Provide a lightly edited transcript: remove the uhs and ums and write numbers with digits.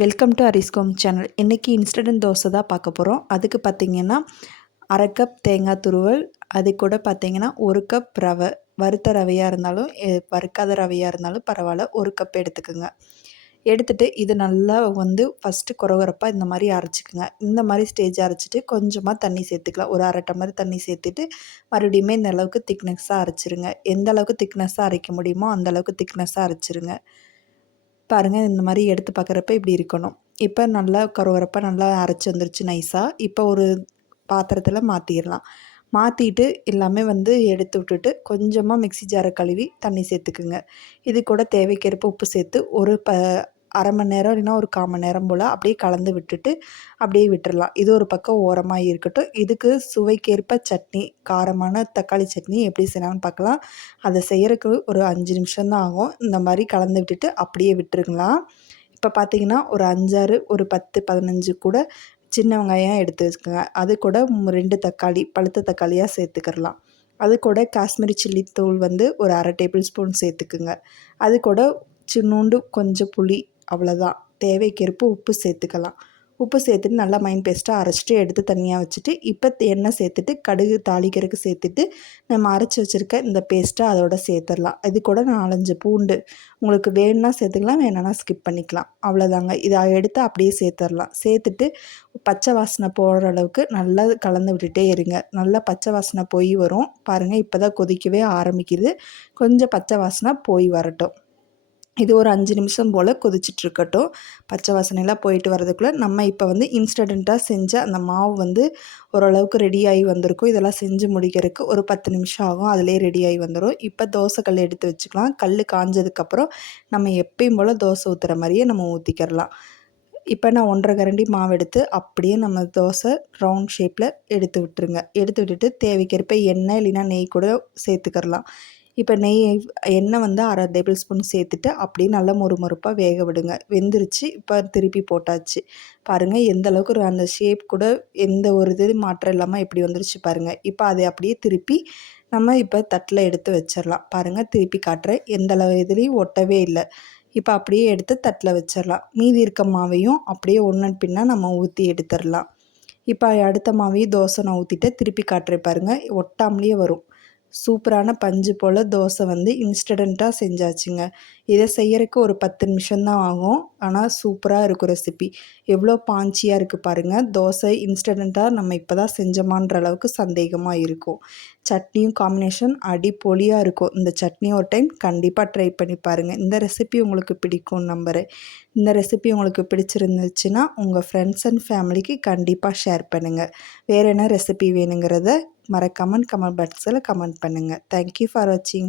Welcome to அரிஸ்கோம் channel. இன்றைக்கி instant dosa தான் பார்க்க போகிறோம். அதுக்கு பார்த்திங்கன்னா 1/2 கப் தேங்காய் துருவல், அது கூட பார்த்திங்கன்னா 1 கப் ரவை. வறுத்த ரவையாக இருந்தாலும் வறுக்காத ரவையாக இருந்தாலும் பரவாயில்ல, 1 கப் எடுத்துக்கோங்க. எடுத்துகிட்டு இது நல்லா ஃபஸ்ட்டு கொரகொரப்பாக இந்த மாதிரி அரைச்சிக்கோங்க. இந்த மாதிரி ஸ்டேஜ் அரைச்சிட்டு கொஞ்சமாக தண்ணி சேர்த்துக்கலாம். ஒரு 1/2 டம்ளர் தண்ணி சேர்த்துட்டு மறுபடியுமே இந்த அளவுக்கு திக்னஸ்ஸாக அரைச்சிருங்க. எந்த அளவுக்கு திக்னஸ்ஸாக அரைக்க முடியுமோ அந்தளவுக்கு திக்னஸ்ஸாக அரைச்சிருங்க. பாருங்கள், இந்த மாதிரி எடுத்து பார்க்குறப்ப இப்படி இருக்கணும். இப்போ நல்லா கொரகொரப்பாக நல்லா அரைச்சி வந்துருச்சு நைஸாக. இப்போ ஒரு பாத்திரத்தில் மாற்றிடலாம். மாற்றிட்டு எல்லாமே எடுத்து விட்டுட்டு கொஞ்சமாக மிக்ஸி ஜாரை கழுவி தண்ணி சேர்த்துக்குங்க. இது கூட தேவைக்கேற்ப உப்பு சேர்த்து ஒரு அரை மணி நேரம் இல்லைன்னா ஒரு 1/4 மணி நேரம் போல் அப்படியே கலந்து விட்டுட்டு அப்படியே விட்டுடலாம். இது ஒரு பக்கம் ஓரமாக இருக்கட்டும். இதுக்கு சுவைக்கேற்ப சட்னி, காரமான தக்காளி சட்னி எப்படி செய்யலாம்னு பார்க்கலாம். அதை செய்கிறதுக்கு ஒரு 5 நிமிஷம் தான் ஆகும். இந்த மாதிரி கலந்து விட்டுட்டு அப்படியே விட்டுருங்களாம். இப்போ பார்த்திங்கன்னா ஒரு 5-6 ஒரு 10 15 கூட சின்ன வெங்காயம் எடுத்து வச்சுக்கோங்க. அது கூட 2 தக்காளி பழுத்த தக்காளியாக சேர்த்துக்கிறலாம். அது கூட காஷ்மீரி சில்லி தூள் ஒரு 1/2 டேபிள் ஸ்பூன் சேர்த்துக்குங்க. அது கூட சின்னூண்டு கொஞ்சம் புளி, அவ்வளோதான். தேவைக்கேற்ப உப்பு சேர்த்துக்கலாம். உப்பு சேர்த்துட்டு நல்லா மைன் பேஸ்ட்டாக அரைச்சிட்டு எடுத்து தனியாக வச்சுட்டு இப்போ எண்ணெய் சேர்த்துட்டு கடுகு தாளிக்கிறதுக்கு சேர்த்துட்டு நம்ம அரைச்சி வச்சுருக்க இந்த பேஸ்ட்டை அதோட சேர்த்துடலாம். இது கூட 4-5 பூண்டு உங்களுக்கு வேணும்னா சேர்த்துக்கலாம், வேணும்னா ஸ்கிப் பண்ணிக்கலாம். அவ்வளோதாங்க. இதை எடுத்து அப்படியே சேர்த்துடலாம். சேர்த்துட்டு பச்சை வாசனை போகிற அளவுக்கு நல்லா கலந்து விட்டுட்டே இருங்க. நல்லா பச்சை வாசனை போய் வரும். பாருங்கள், இப்போ தான் கொதிக்கவே ஆரம்பிக்குது. கொஞ்சம் பச்சை வாசனை போய் வரட்டும். இது ஒரு 5 நிமிஷம் போல் கொதிச்சிட்ருக்கட்டும். பச்சை வாசனைலாம் போயிட்டு வரதுக்குள்ளே நம்ம இப்போ இன்ஸ்டண்ட்டாக செஞ்ச அந்த மாவு ஓரளவுக்கு ரெடியாகி வந்திருக்கும். இதெல்லாம் செஞ்சு முடிக்கிறதுக்கு ஒரு 10 நிமிஷம் ஆகும். அதிலே ரெடியாகி வந்துடும். இப்போ தோசை கல் எடுத்து வச்சுக்கலாம். கல் காஞ்சதுக்கப்புறம் நம்ம எப்பயும் போல் தோசை ஊற்றுற மாதிரியே நம்ம ஊற்றிக்கிறலாம். இப்போ நான் 1/2 கரண்டி மாவு எடுத்து அப்படியே நம்ம தோசை ரவுண்ட் ஷேப்பில் எடுத்து விட்டுருங்க. எடுத்து விட்டுட்டு தேவைக்கேற்ப எண்ணெய் இல்லைன்னா நெய் கூட சேர்த்துக்கிறலாம். இப்போ எண்ணெய் 1/2 டேபிள் ஸ்பூன் சேர்த்துட்டு அப்படியே நல்லா மொறுமொறுப்பாக வேக விடுங்க. வெந்துருச்சு. இப்போ திருப்பி போட்டாச்சு. பாருங்கள், எந்த அளவுக்கு அந்த ஷேப் கூட எந்த ஒரு இது மாற்றம் இல்லாமல் எப்படி வந்துருச்சு பாருங்கள். இப்போ அதை அப்படியே திருப்பி நம்ம இப்போ தட்டில் எடுத்து வச்சிடலாம். பாருங்கள், திருப்பி காட்டுறேன். எந்த அளவு இதுலேயும் ஒட்டவே இல்லை. இப்போ அப்படியே எடுத்து தட்டில் வச்சிடலாம். மீதி இருக்க மாவையும் அப்படியே ஒன்று பின்னா நம்ம ஊற்றி எடுத்துடலாம். இப்போ அடுத்த மாவையும் தோசை நான் ஊற்றிட்டு திருப்பி காட்டுறேன். பாருங்கள், ஒட்டாமலேயே வரும். சூப்பரான பஞ்சு போல் தோசை இன்ஸ்டண்ட்டாக செஞ்சாச்சுங்க. இதை செய்யறதுக்கு ஒரு 10 நிமிஷம் தான் ஆகும். ஆனால் சூப்பராக இருக்கும் ரெசிபி. எவ்வளோ பாஞ்சியாக இருக்குது பாருங்கள். தோசை இன்ஸ்டண்ட்டாக நம்ம இப்போ தான் செஞ்சோமான்ற அளவுக்கு சந்தேகமாக இருக்கும். சட்னியும் காம்பினேஷன் அடிப்பொலியாக இருக்கும். இந்த சட்னி ஒரு டைம் கண்டிப்பாக ட்ரை பண்ணி பாருங்கள். இந்த ரெசிபி உங்களுக்கு பிடிக்கும்னு நம்புகிறேன். இந்த ரெசிபி உங்களுக்கு பிடிச்சிருந்துச்சுன்னா உங்கள் ஃப்ரெண்ட்ஸ் அண்ட் ஃபேமிலிக்கு கண்டிப்பாக ஷேர் பண்ணுங்கள். வேறு என்ன ரெசிபி வேணுங்கிறத மறக்காமல் கமெண்ட் பாக்ஸில் கமெண்ட் பண்ணுங்கள். தேங்க்யூ ஃபார் வாட்சிங்.